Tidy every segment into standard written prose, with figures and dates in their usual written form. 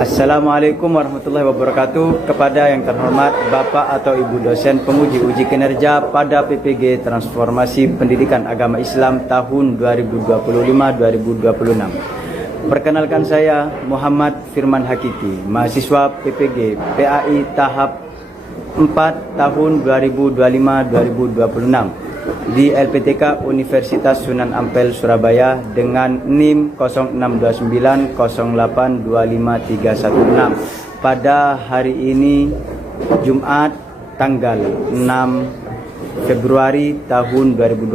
Assalamualaikum warahmatullahi wabarakatuh. Kepada yang terhormat Bapak atau Ibu dosen penguji uji kinerja pada PPG Transformasi Pendidikan Agama Islam tahun 2025-2026. Perkenalkan saya Muhammad Firman Hakiki, mahasiswa PPG PAI tahap 4 tahun 2025-2026 di LPTK Universitas Sunan Ampel Surabaya dengan NIM 062908253116. Pada hari ini Jumat tanggal 6 Februari tahun 2026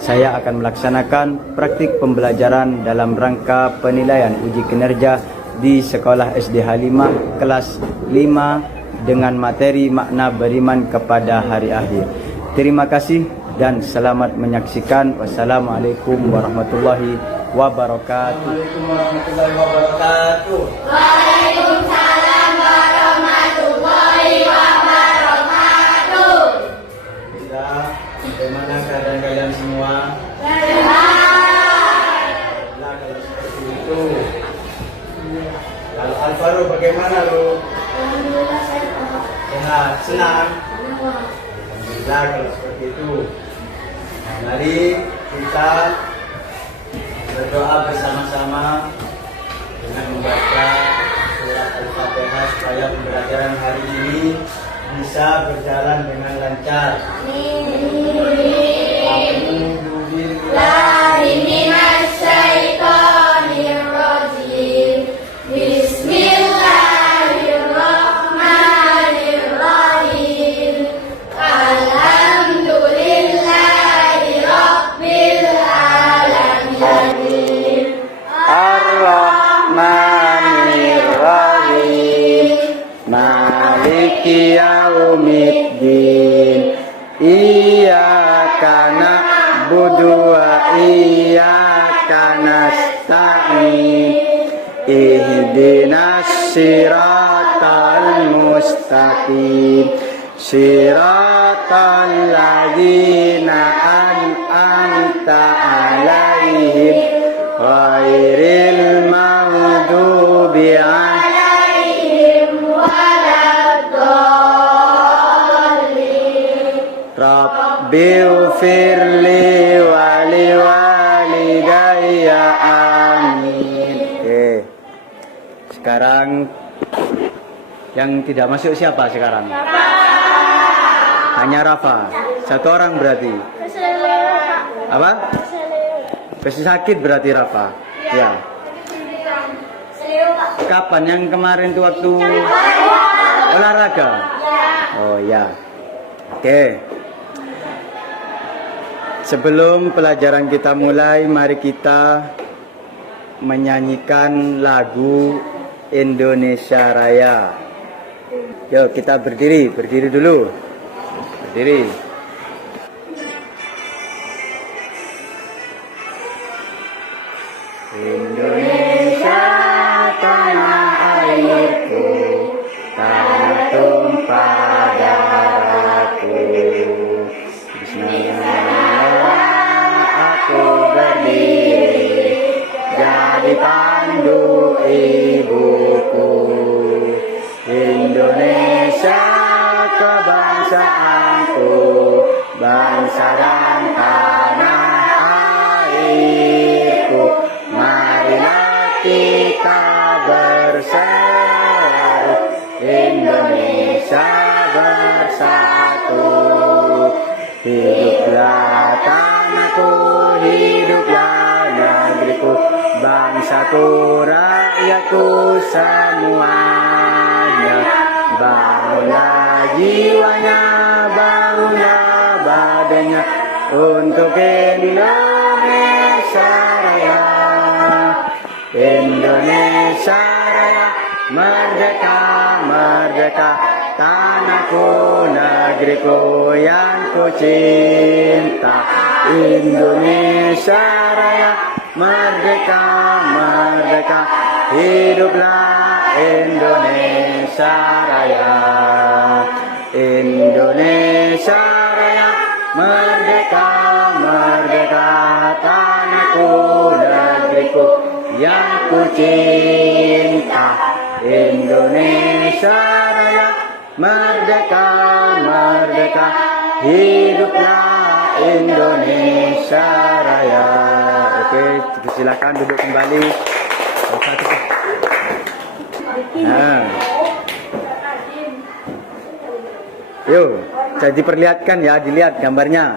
saya akan melaksanakan praktik pembelajaran dalam rangka penilaian uji kinerja di Sekolah SD Halimah kelas 5 dengan materi makna beriman kepada hari akhir. Terima kasih dan selamat menyaksikan. Wassalamualaikum warahmatullahi wabarakatuh. Waalaikumsalam warahmatullahi wabarakatuh. Waalaikumsalam warahmatullahi wabarakatuh. Ya, bagaimana keadaan kalian semua? Baik. Nah, kalau seperti itu. Lalu Alvaro bagaimana lu? Alhamdulillah sehat. Sehat, senang. Alhamdulillah kalau seperti itu. Mari kita berdoa bersama-sama dengan membaca surat Al-Fatihah supaya pembelajaran hari ini bisa berjalan dengan lancar. A'udzubillahi minasyaitonirrajim. Bismillahirrahmanirrahim. Alhamdulillahi rabbil alamin. Ar-Rahmanir-Rahim, Maliki Yaumiddin, Iyyaka na'budu wa iyyaka nasta'in, Ihdinas siratal mustaqim, siratal ladzina an'amta 'alaihim ghairil maghdubi 'alaihim waladdallin. Rabbighfirli wa liwalidayya amin. Oke. Sekarang yang tidak masuk siapa sekarang? Hanya Rafa. Satu orang berarti. Apa? Pasti sakit berarti Rafa. Ya. Kapan yang kemarin tuh waktu olahraga? Oh ya. Oke. Sebelum pelajaran kita mulai, mari kita menyanyikan lagu Indonesia Raya. Yuk kita berdiri dulu. Berdiri. Indonesia tanah airku, tanah tumpah darahku. Bismillah aku berdiri, jadi pandu ibuku. Indonesia kebangsaanku, bangsa dan tanah airku. Marilah kita bersatu, Indonesia bersatu. Hiduplah tanahku, hiduplah negeriku, bangsaku, rakyatku semuanya. Bangunlah jiwanya, bangunlah badannya untuk Indonesia Raya. Indonesia Raya, merdeka, merdeka, tanahku, negeriku yang ku cinta. Indonesia Raya, merdeka, merdeka, hiduplah Indonesia Raya. Indonesia Raya, merdeka, merdeka, tanahku, negeriku yang ku cinta Indonesia Raya, merdeka, merdeka, hiduplah Indonesia Raya. Oke, silakan duduk kembali. Nah, yuk, saya diperlihatkan ya, dilihat gambarnya.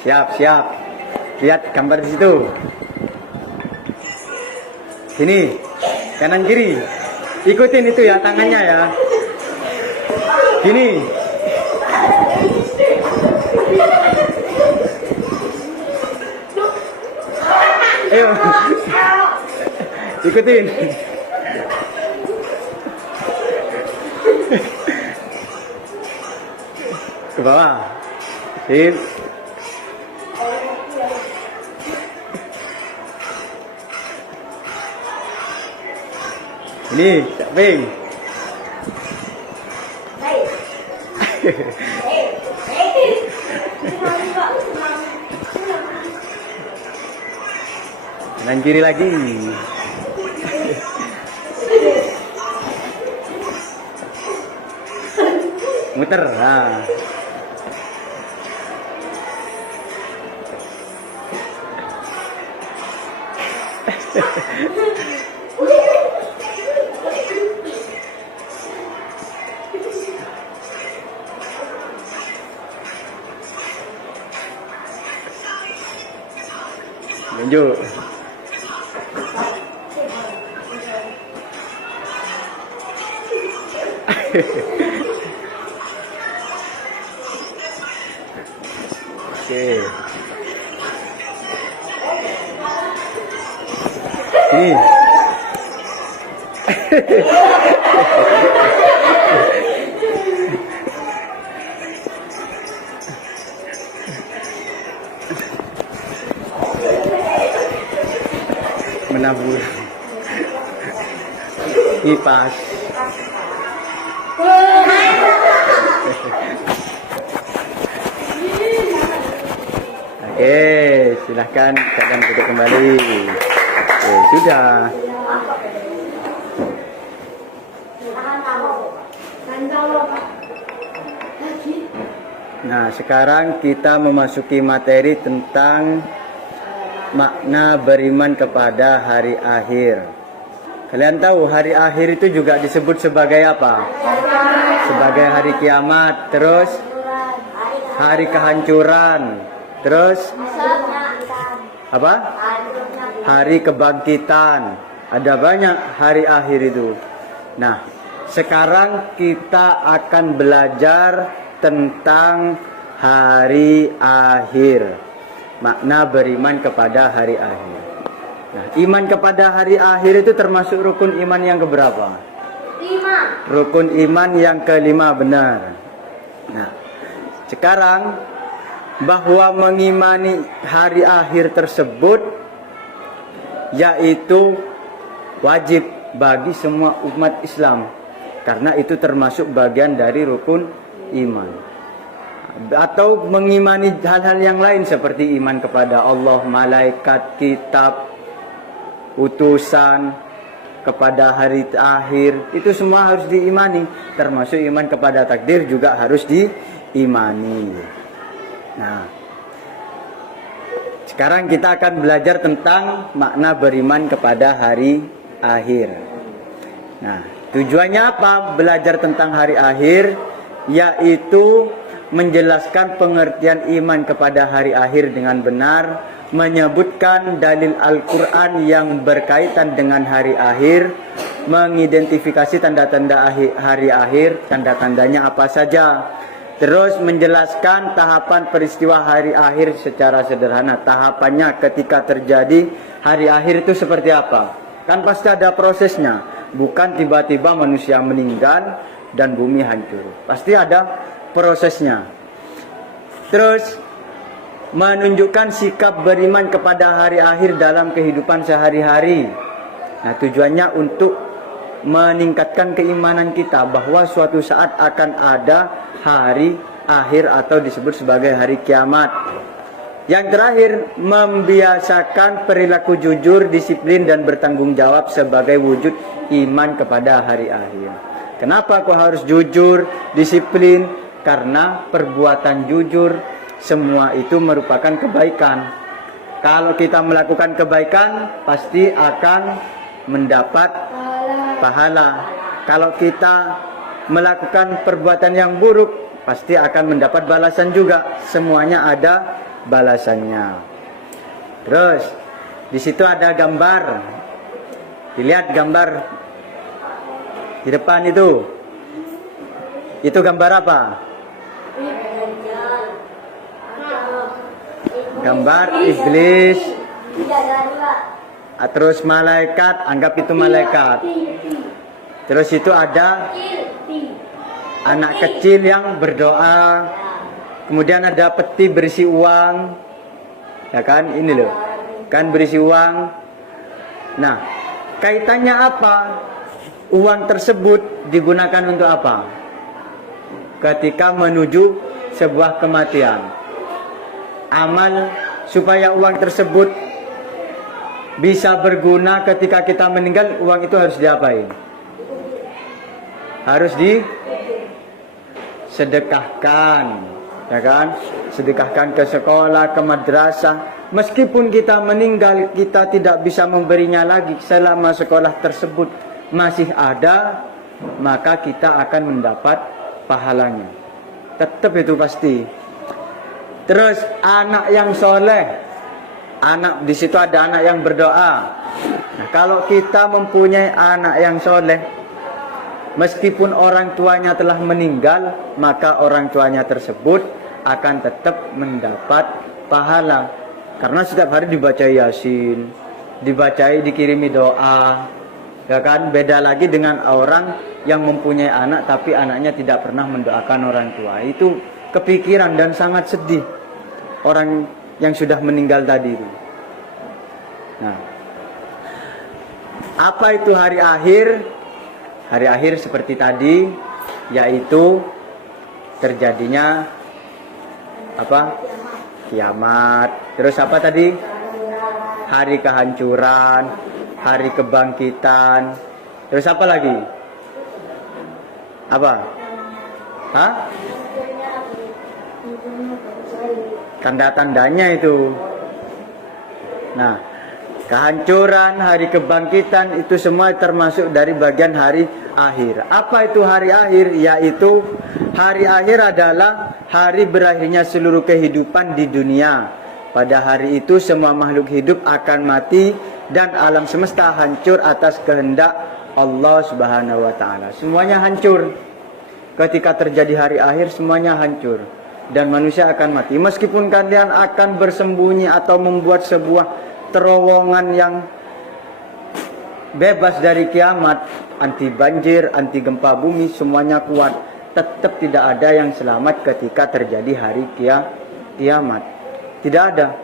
Siap, siap. Lihat gambar di situ. Sini, kanan kiri. Ikutin itu ya, tangannya ya. Gini. Ayo. Ikutin. Ke bawah. Sip. Ini, Ping. Kanan kiri lagi. Muter. Nah. Lanjut. Oke. Ini. Menabur kipas. Oke, silahkan kalian duduk kembali. Oke, sudah. Nah, sekarang kita memasuki materi tentang makna beriman kepada hari akhir. Kalian tahu hari akhir itu juga disebut sebagai apa? Sebagai hari kiamat, terus hari kehancuran, terus apa? Hari kebangkitan. Ada banyak hari akhir itu. Nah, sekarang kita akan belajar tentang hari akhir. Makna beriman kepada hari akhir. Nah, iman kepada hari akhir itu termasuk rukun iman yang keberapa? 5. Rukun iman yang kelima, benar. Nah, sekarang bahwa mengimani hari akhir tersebut yaitu wajib bagi semua umat Islam, karena itu termasuk bagian dari rukun iman. Atau mengimani hal-hal yang lain seperti iman kepada Allah, malaikat, kitab, utusan, kepada hari akhir, itu semua harus diimani. Termasuk iman kepada takdir juga harus diimani. Nah, sekarang kita akan belajar tentang makna beriman kepada hari akhir. Nah, tujuannya apa belajar tentang hari akhir? Yaitu menjelaskan pengertian iman kepada hari akhir dengan benar, menyebutkan dalil Al-Quran yang berkaitan dengan hari akhir, mengidentifikasi tanda-tanda hari akhir, tanda-tandanya apa saja, terus menjelaskan tahapan peristiwa hari akhir secara sederhana. Tahapannya ketika terjadi hari akhir itu seperti apa? Kan pasti ada prosesnya, bukan tiba-tiba manusia meninggal dan bumi hancur. Pasti ada prosesnya. Terus menunjukkan sikap beriman kepada hari akhir dalam kehidupan sehari-hari. Nah, tujuannya untuk meningkatkan keimanan kita bahwa suatu saat akan ada hari akhir atau disebut sebagai hari kiamat, Yang terakhir, membiasakan perilaku jujur, disiplin, dan bertanggung jawab sebagai wujud iman kepada hari akhir. Kenapa kau harus jujur, disiplin? Karena perbuatan jujur semua itu merupakan kebaikan. Kalau kita melakukan kebaikan, pasti akan mendapat pahala. Kalau kita melakukan perbuatan yang buruk, pasti akan mendapat balasan juga. Semuanya ada balasannya. Terus di situ ada gambar. Dilihat gambar di depan itu. Itu gambar apa? Gambar iblis. Terus malaikat, anggap itu malaikat. Terus itu ada anak kecil yang berdoa. Kemudian ada peti berisi uang. Ya kan, ini loh. Kan berisi uang. Nah, kaitannya apa? Uang tersebut digunakan untuk apa? Ketika menuju sebuah kematian. Amal supaya uang tersebut bisa berguna ketika kita meninggal, uang itu harus diapain? Harus disedekahkan, ya kan? Sedekahkan ke sekolah, ke madrasah. Meskipun kita meninggal, kita tidak bisa memberinya lagi selama sekolah tersebut masih ada, maka kita akan mendapat pahalanya. Tetap itu pasti. Terus anak yang soleh, anak di situ ada anak yang berdoa. Nah, kalau kita mempunyai anak yang soleh, meskipun orang tuanya telah meninggal, maka orang tuanya tersebut akan tetap mendapat pahala. Karena setiap hari dibaca Yasin, dikirimi doa, ya kan? Beda lagi dengan orang yang mempunyai anak tapi anaknya tidak pernah mendoakan orang tua. Itu kepikiran dan sangat sedih orang yang sudah meninggal tadi itu. Nah, apa itu hari akhir? Hari akhir seperti tadi, yaitu terjadinya apa? Kiamat. Terus apa tadi? Hari kehancuran, hari kebangkitan. Terus apa lagi? Apa? Hah? Tanda-tandanya itu. Nah, kehancuran, hari kebangkitan itu semua termasuk dari bagian hari akhir. Apa itu hari akhir? Yaitu hari akhir adalah hari berakhirnya seluruh kehidupan di dunia. Pada hari itu semua makhluk hidup akan mati dan alam semesta hancur atas kehendak Allah Subhanahu wa taala. Semuanya hancur. Ketika terjadi hari akhir semuanya hancur dan manusia akan mati. Meskipun kalian akan bersembunyi atau membuat sebuah terowongan yang bebas dari kiamat, anti banjir, anti gempa bumi, semuanya kuat, tetap tidak ada yang selamat ketika terjadi hari kiamat. Tidak ada.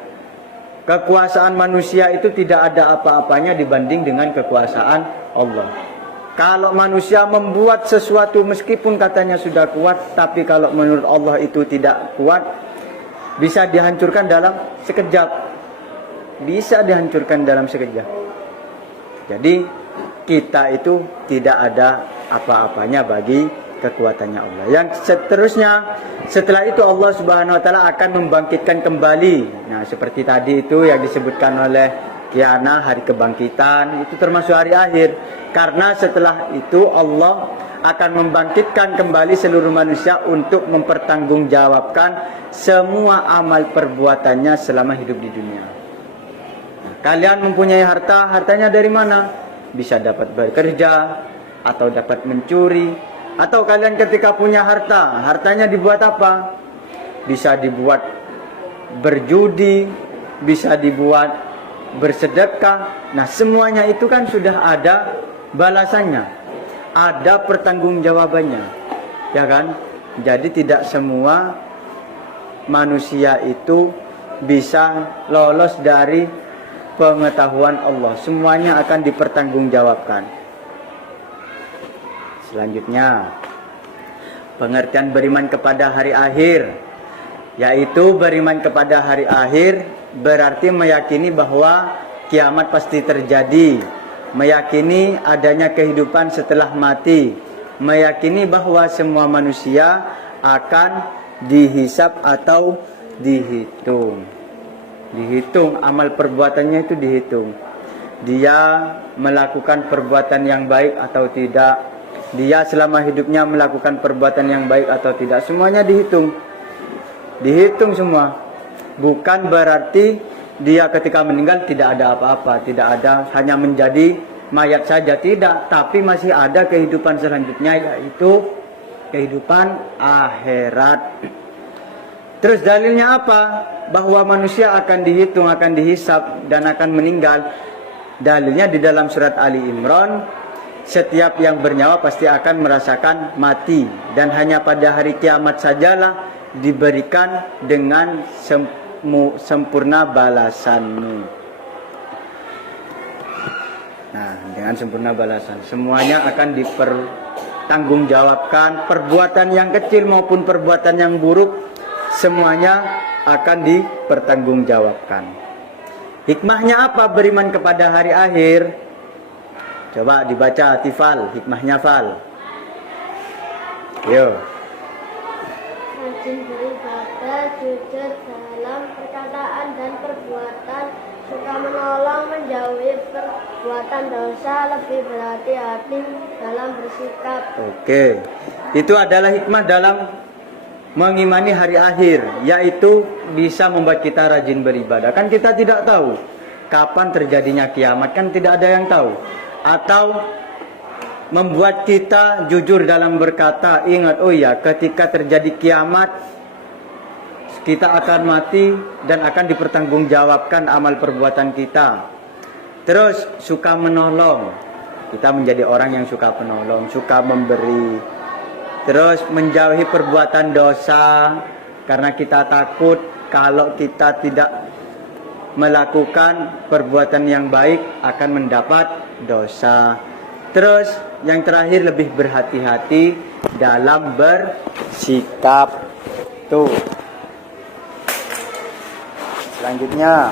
Kekuasaan manusia itu tidak ada apa-apanya dibanding dengan kekuasaan Allah. Kalau manusia membuat sesuatu meskipun katanya sudah kuat, tapi kalau menurut Allah itu tidak kuat, bisa dihancurkan dalam sekejap. Bisa dihancurkan dalam sekejap. Jadi kita itu tidak ada apa-apanya bagi kekuatannya Allah. Yang seterusnya, setelah itu Allah Subhanahu wa taala akan membangkitkan kembali. Nah, seperti tadi itu yang disebutkan oleh Kiana, hari kebangkitan, itu termasuk hari akhir. Karena setelah itu Allah akan membangkitkan kembali seluruh manusia untuk mempertanggungjawabkan semua amal perbuatannya selama hidup di dunia. Kalian mempunyai harta, hartanya dari mana? Bisa dapat bekerja, atau dapat mencuri, atau kalian ketika punya harta, hartanya dibuat apa? Bisa dibuat berjudi, bisa dibuat bersedekah. Nah, semuanya itu kan sudah ada balasannya, ada pertanggungjawabannya, ya kan? Jadi tidak semua manusia itu bisa lolos dari pengetahuan Allah. Semuanya akan dipertanggungjawabkan. Selanjutnya, pengertian beriman kepada hari akhir. yaitu beriman kepada hari akhir berarti meyakini bahwa kiamat pasti terjadi, meyakini adanya kehidupan setelah mati, meyakini bahwa semua manusia akan dihisab atau dihitung. Dihitung, amal perbuatannya itu dihitung. Dia melakukan perbuatan yang baik atau tidak, dia selama hidupnya melakukan perbuatan yang baik atau tidak, semuanya dihitung. Dihitung semua. Bukan berarti dia ketika meninggal tidak ada apa-apa, tidak ada, hanya menjadi mayat saja, tidak, tapi masih ada kehidupan selanjutnya, yaitu kehidupan akhirat. Terus dalilnya apa? Bahwa manusia akan dihitung, akan dihisab dan akan meninggal. Dalilnya di dalam surat Ali Imran, setiap yang bernyawa pasti akan merasakan mati, dan hanya pada hari kiamat sajalah diberikan dengan sempurna balasanmu. Nah, dengan sempurna balasan, semuanya akan dipertanggungjawabkan, perbuatan yang kecil maupun perbuatan yang buruk, semuanya akan dipertanggungjawabkan. Hikmahnya apa beriman kepada hari akhir? Coba dibaca Tifal, hikmahnya Fal. Yo. Rajin beribadah, jujur dalam perkataan dan perbuatan, suka menolong, menjauhi perbuatan dosa, lebih berhati-hati dalam bersikap. Oke. Itu adalah hikmah dalam mengimani hari akhir, yaitu bisa membuat kita rajin beribadah. Kan kita tidak tahu kapan terjadinya kiamat, kan tidak ada yang tahu. Atau membuat kita jujur dalam berkata, ingat, oh ya, ketika terjadi kiamat kita akan mati dan akan dipertanggungjawabkan amal perbuatan kita. Terus suka menolong, kita menjadi orang yang suka menolong, suka memberi. Terus menjauhi perbuatan dosa, karena kita takut kalau kita tidak melakukan perbuatan yang baik akan mendapat dosa. Terus yang terakhir lebih berhati-hati dalam bersikap. Tuh. Selanjutnya,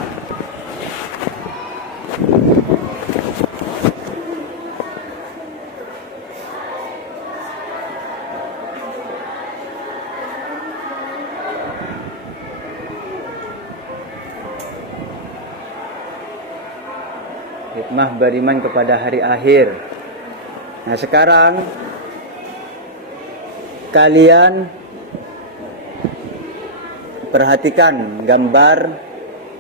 hikmah beriman kepada hari akhir. Nah, sekarang kalian perhatikan gambar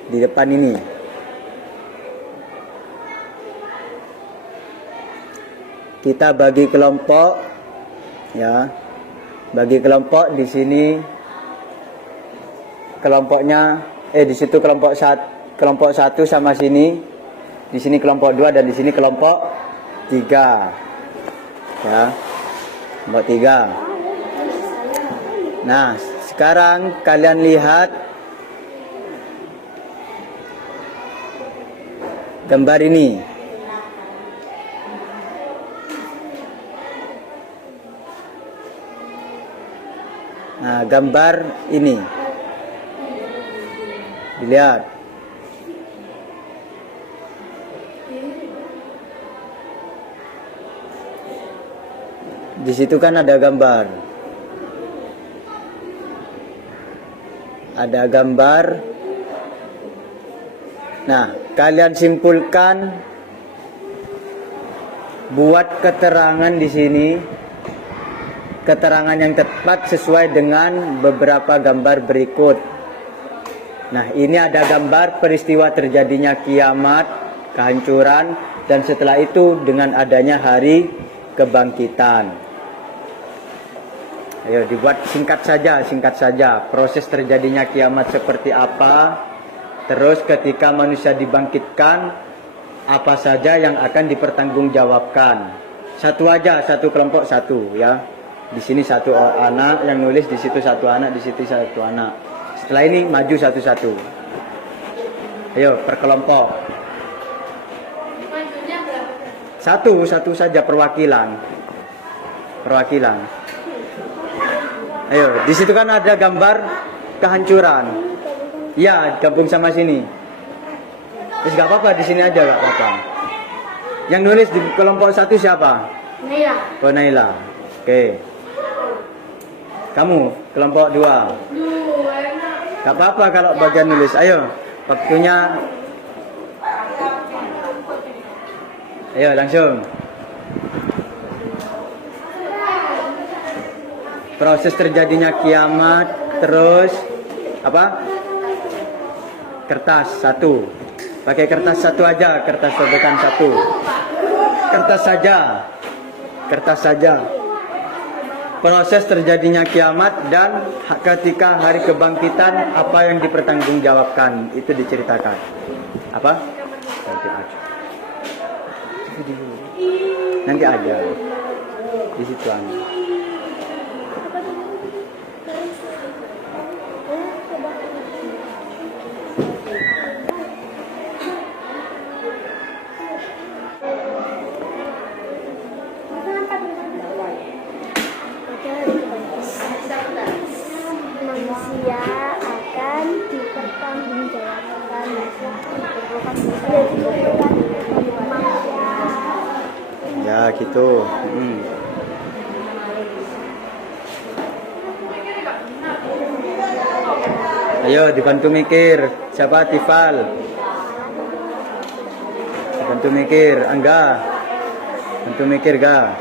di depan ini. Kita bagi kelompok, ya. Bagi kelompok di sini kelompoknya di situ kelompok satu sama sini. Di sini kelompok 2 dan di sini kelompok 3. Ya. Kelompok 3. Nah, sekarang kalian lihat gambar ini. Nah, gambar ini. Dilihat. Di situ kan ada gambar. Ada gambar. Nah, kalian simpulkan, buat keterangan di sini, keterangan yang tepat sesuai dengan beberapa gambar berikut. Nah, ini ada gambar peristiwa terjadinya kiamat, kehancuran, dan setelah itu dengan adanya hari kebangkitan. Ayo dibuat singkat saja proses terjadinya kiamat seperti apa, terus ketika manusia dibangkitkan apa saja yang akan dipertanggungjawabkan. Satu aja, satu kelompok satu, ya. Di sini satu anak yang nulis, di situ satu anak, di situ satu anak. Setelah ini maju satu-satu. Ayo per kelompok. Satu saja perwakilan. Ayo, di situ kan ada gambar kehancuran. Ya, gabung sama sini. Terus gak apa-apa, di sini aja gak apa-apa. Yang nulis di kelompok 1 siapa? Naila. Oh, Naila. Oke. Kamu kelompok 2. Gak apa-apa kalau bagian nulis. Ayo, waktunya. Ayo langsung. Proses terjadinya kiamat, terus apa? Kertas 1. Pakai kertas 1 aja, kertas sobekan 1. Kertas saja. Kertas saja. Proses terjadinya kiamat dan ketika hari kebangkitan apa yang dipertanggungjawabkan itu diceritakan. Apa? Nanti ada di situ ada. Manusia akan dipertanggungjawabkan. Ya gitu. Ayo dibantu mikir. Siapa? Tifal. Dibantu mikir. Angga. Bantu mikir ga.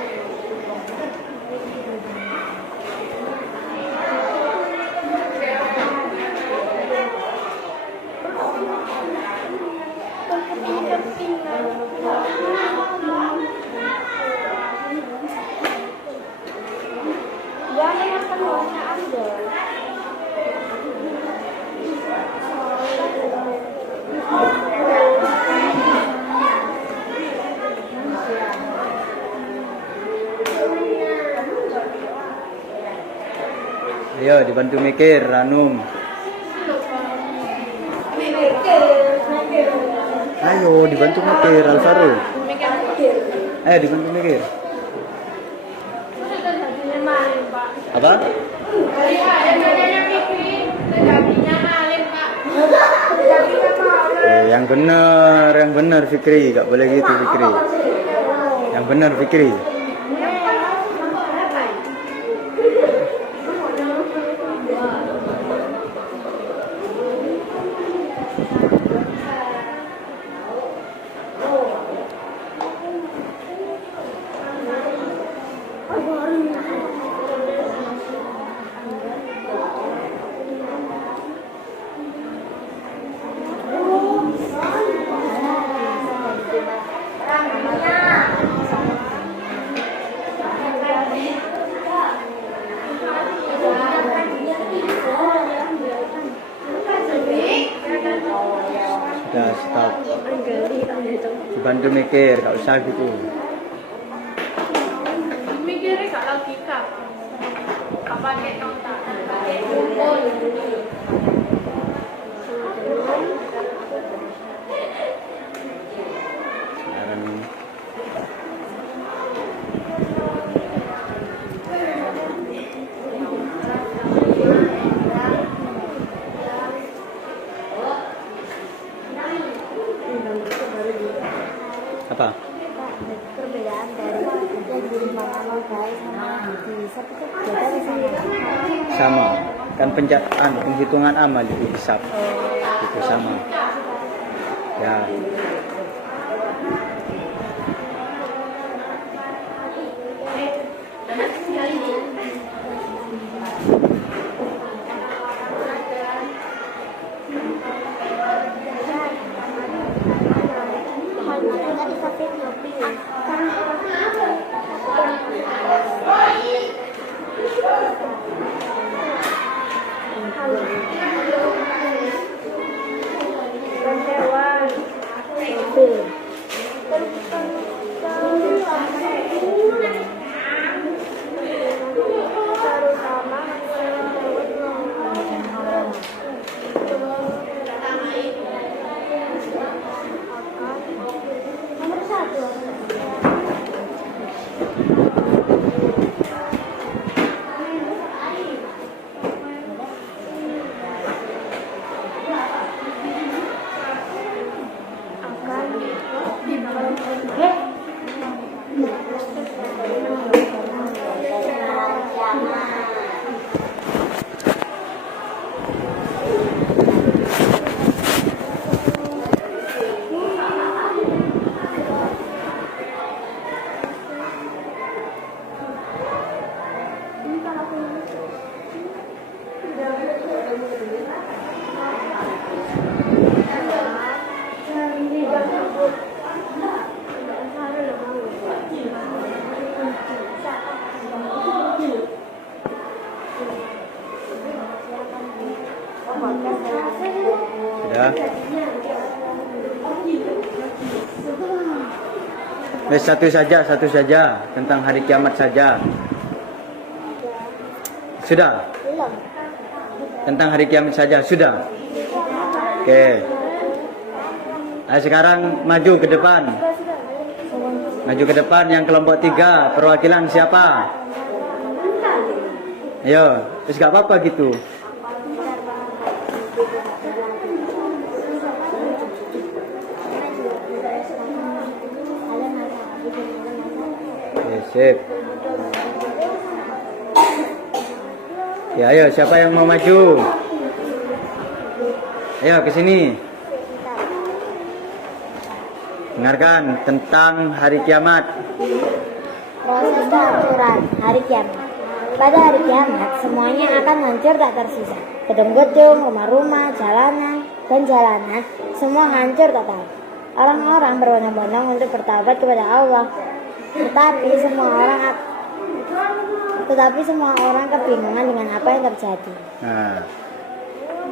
Ayo dibantu mikir, Ranum. Ayo dibantu mikir, Alvaro. Ayo dibantu mikir. Apa? Yang benar Fikri, gak boleh gitu Fikri. Yang benar Fikri. Sudah stop. Dibantu mikir, gak usah gitu. Mikirnya gak logika. Apa kayak nonton? Kumpul. Apa? Perbedaan dari yang di Bangkalan baik sama di hisab itu beda di sana. Sama. Kan penghitungan amal itu hisab. Itu sama. Ya. Satu saja tentang hari kiamat saja. Sudah? Belum. Tentang hari kiamat saja sudah. Oke. Nah, sekarang maju ke depan. Maju ke depan yang kelompok 3, perwakilan siapa? Ayo, terus gak apa-apa gitu. Sip. Ya, ayo siapa yang mau maju? Ayo ke sini. Dengarkan tentang hari kiamat. Proses kehancuran hari kiamat. Pada hari kiamat, semuanya akan hancur tak tersisa. Gedung-gedung, rumah-rumah, jalanan, semua hancur total. Orang-orang berbondong-bondong untuk bertaubat kepada Allah. Tetapi semua orang kebingungan dengan apa yang terjadi. Nah,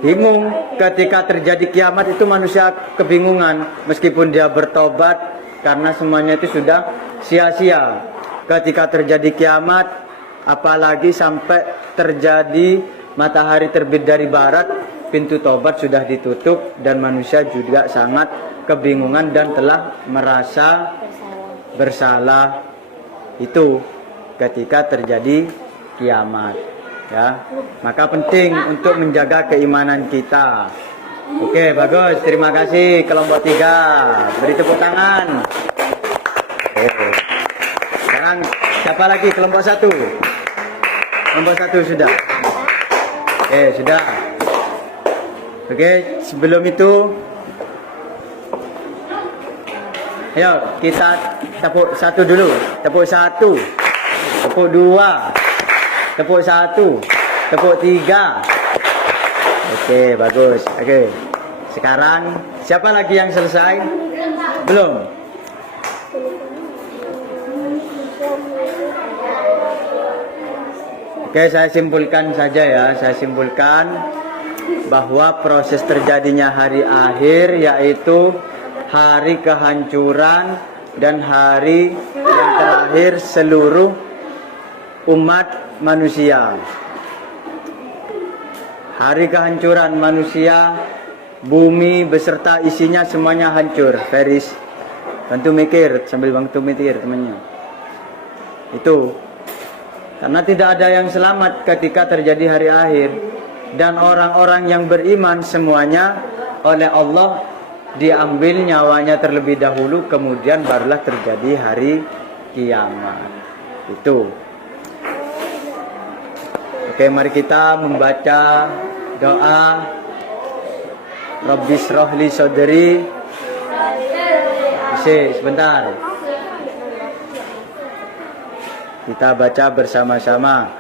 bingung ketika terjadi kiamat itu manusia kebingungan meskipun dia bertobat karena semuanya itu sudah sia-sia. Ketika terjadi kiamat, apalagi sampai terjadi matahari terbit dari barat, pintu tobat sudah ditutup dan manusia juga sangat kebingungan dan telah merasa bersalah itu ketika terjadi kiamat, ya. Maka penting untuk menjaga keimanan kita. Oke, bagus. Terima kasih kelompok 3. Beri tepuk tangan. Sekarang siapa lagi? Kelompok 1. Kelompok 1 sudah. Oke, sudah. Oke, sebelum itu ayo kita tepuk 1 dulu. Tepuk 1. Tepuk 2. Tepuk 1. Tepuk 3. Oke, bagus. Oke. Sekarang siapa lagi yang selesai? Belum. Oke, saya simpulkan saja ya. Saya simpulkan bahwa proses terjadinya hari akhir yaitu hari kehancuran dan hari yang terakhir seluruh umat manusia. Hari kehancuran manusia, bumi beserta isinya semuanya hancur. Feris, bantu mikir sambil bantu mikir temannya. Itu karena tidak ada yang selamat ketika terjadi hari akhir, dan orang-orang yang beriman semuanya oleh Allah diambil nyawanya terlebih dahulu, kemudian barulah terjadi hari kiamat. Itu. Oke, mari kita membaca doa Rabbi shrah li sadri. Sebentar. Kita baca bersama-sama.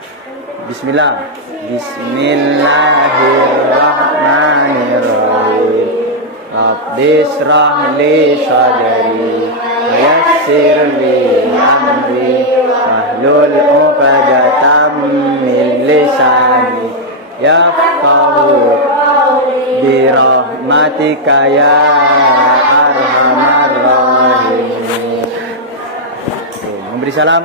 Bismillah. Bismillahirrahmanirrahim. Rabbi shrah li sadri wa yassir li amri wahlul 'uqdatam min lisani yafqahu bi rahmatika ya arhamar rahimin. Memberi salam.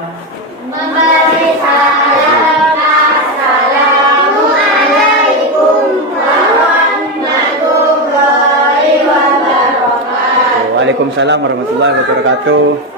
Waalaikumsalam warahmatullahi wabarakatuh.